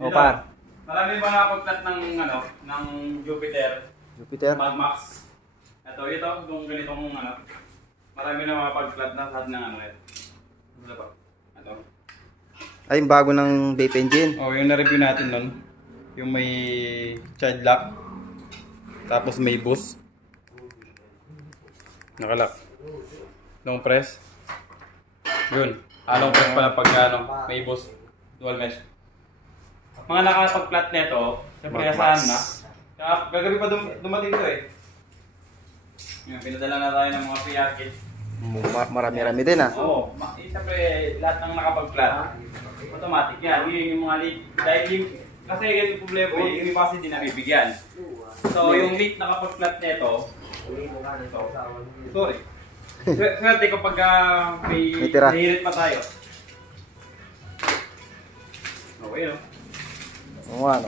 O par. Marami ba nakapag-flat ng ano, ng Jupiter? Jupiter. Magmax. Ito, kung ganitong ano. Marami na makapag-flat na lahat ng ano ito. Ano ba? Ito. Ay, yung bago ng vape engine. Oh, yung na-review natin nun. Yung may child lock. Tapos may boost. Nakalock. Long press. Yun. Long press pala pag ano, may boost. Dual mesh. Mga nakapag-flat nito, siyempre asahan na. Gagabi pa dumating to eh. Yung pinadala na tayo ng mga pre-kit. Marami-rami din ah. Oo. Siyempre lahat ng nakapag-flat, automatic yan. Yung mga lead, dahil yung, kasi yung problema eh, yung iba kasi di nabibigyan. So yung lead nakapag-flat nito, sorry. Swerte kapag may nahirit pa tayo. Okay no? Oo ano.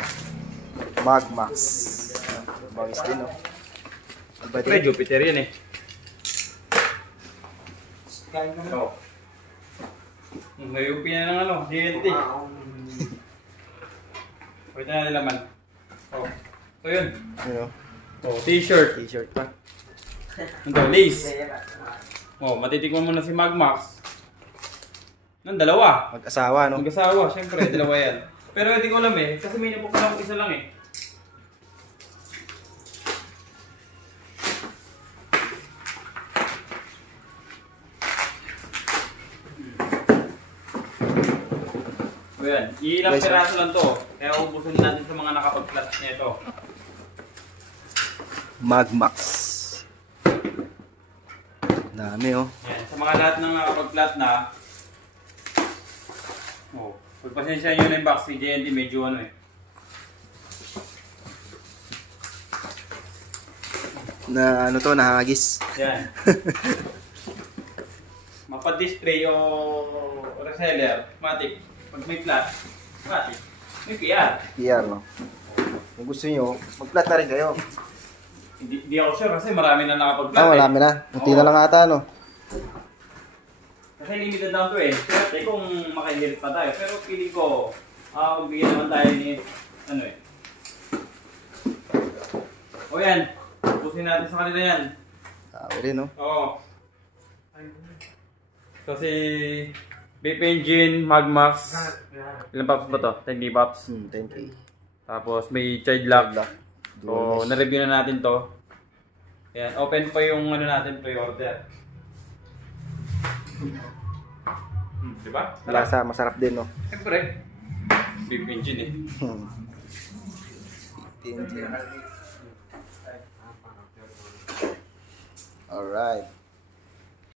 Magmax. Bangis din no. Siyempre Jupiter yan eh. So, ngayupi na ng ano, GNT. Pwede na nilaman. Oh. So yun. Ano? Oh, t-shirt. T-shirt pa. Ito, lace. Oh, matitikman mo na si Magmax. Nang dalawa. Mag-asawa no? Mag-asawa, syempre, dalawa yan. Pero hindi ko alam eh, kasi may napupulang isa lang eh. So yan, ilang piraso lang to. Kaya ubusin natin sa mga nakapag-flat nito. Magmax. Dami oh. Yan, sa mga lahat ng nakapag-flat na, oh, pagpasensya nyo na yung box, si JNT medyo ano eh. Na ano to, nahagis. Yan. Mapa-display o reseller, matik. Pag may flat, matik. May PR. PR no? Kung gusto nyo, mag-flat na rin kayo. Hindi ako sure kasi marami na nakapag-flat Ah, marami na. Unti na lang ata no? Kasi limited lang to eh. Swerte kung makahirit pa tayo. Pero feeling ko, magbigyan naman tayo ni, ano eh. O yan, pusin natin sa kanila yan. Sabi rin no? Oo. So si vape engine, Magmax. Ilang pops ba to? 10K pops. 10K. Tapos may child lock. So na-review na natin to. Ayan, open pa yung ano natin, pre-order. Diba? Lasa, masarap din no? Siyempre. Vape engine eh. Vape engine. Alright.